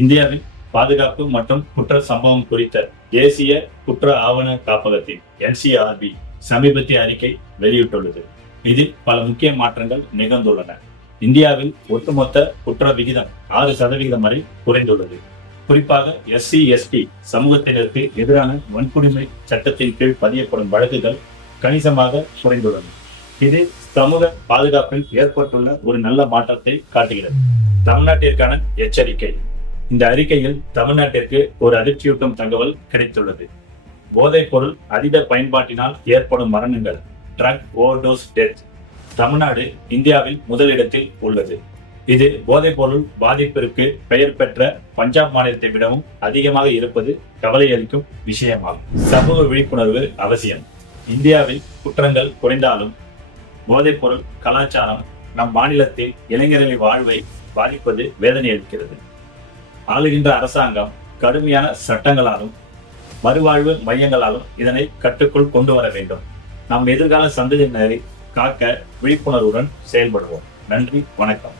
இந்தியாவின் பாதுகாப்பு மற்றும் குற்ற சம்பவம் குறித்த தேசிய குற்ற ஆவண காப்பகத்தின் NCRB சமீபத்திய அறிக்கை வெளியிட்டுள்ளது. இதில் பல முக்கிய மாற்றங்கள் நிகழ்ந்துள்ளன. இந்தியாவில் ஒட்டுமொத்த குற்ற விகிதம் 6% வரை குறைந்துள்ளது. குறிப்பாக SC/ST சமூகத்தினருக்கு எதிரான வன்கொடுமை சட்டத்தின் கீழ் பதியப்படும் வழக்குகள் கணிசமாக குறைந்துள்ளன. இது சமூக பாதுகாப்பில் ஏற்பட்டுள்ள ஒரு நல்ல மாற்றத்தை காட்டுகிறது. தமிழ்நாட்டிற்கான எச்சரிக்கை. இந்த அறிக்கையில் தமிழ்நாட்டிற்கு ஒரு அதிர்ச்சியூட்டும் தகவல் கிடைத்துள்ளது. போதைப் பொருள் அதீத பயன்பாட்டினால் ஏற்படும் மரணங்கள், ட்ரக் ஓவர்டோஸ் டெத், தமிழ்நாடு இந்தியாவில் முதலிடத்தில் உள்ளது. இது போதைப் பொருள் பாதிப்பிற்கு பெயர் பெற்ற பஞ்சாப் மாநிலத்தை விடவும் அதிகமாக இருப்பது கவலை அளிக்கும் விஷயமாகும். சமூக விழிப்புணர்வு அவசியம். இந்தியாவில் குற்றங்கள் குறைந்தாலும் போதைப் பொருள் கலாச்சாரம் நம் மாநிலத்தில் இளைஞர்களின் வாழ்வை பாதிப்பது வேதனை அளிக்கிறது. ஆளுகின்ற அரசாங்கம் கடுமையான சட்டங்களாலும் மறுவாழ்வு மையங்களாலும் இதனை கட்டுக்குள் கொண்டு வர வேண்டும். நம் எதிர்கால சந்ததியினரை காக்க விழிப்புணர்வுடன் செயல்படுவோம். நன்றி, வணக்கம்.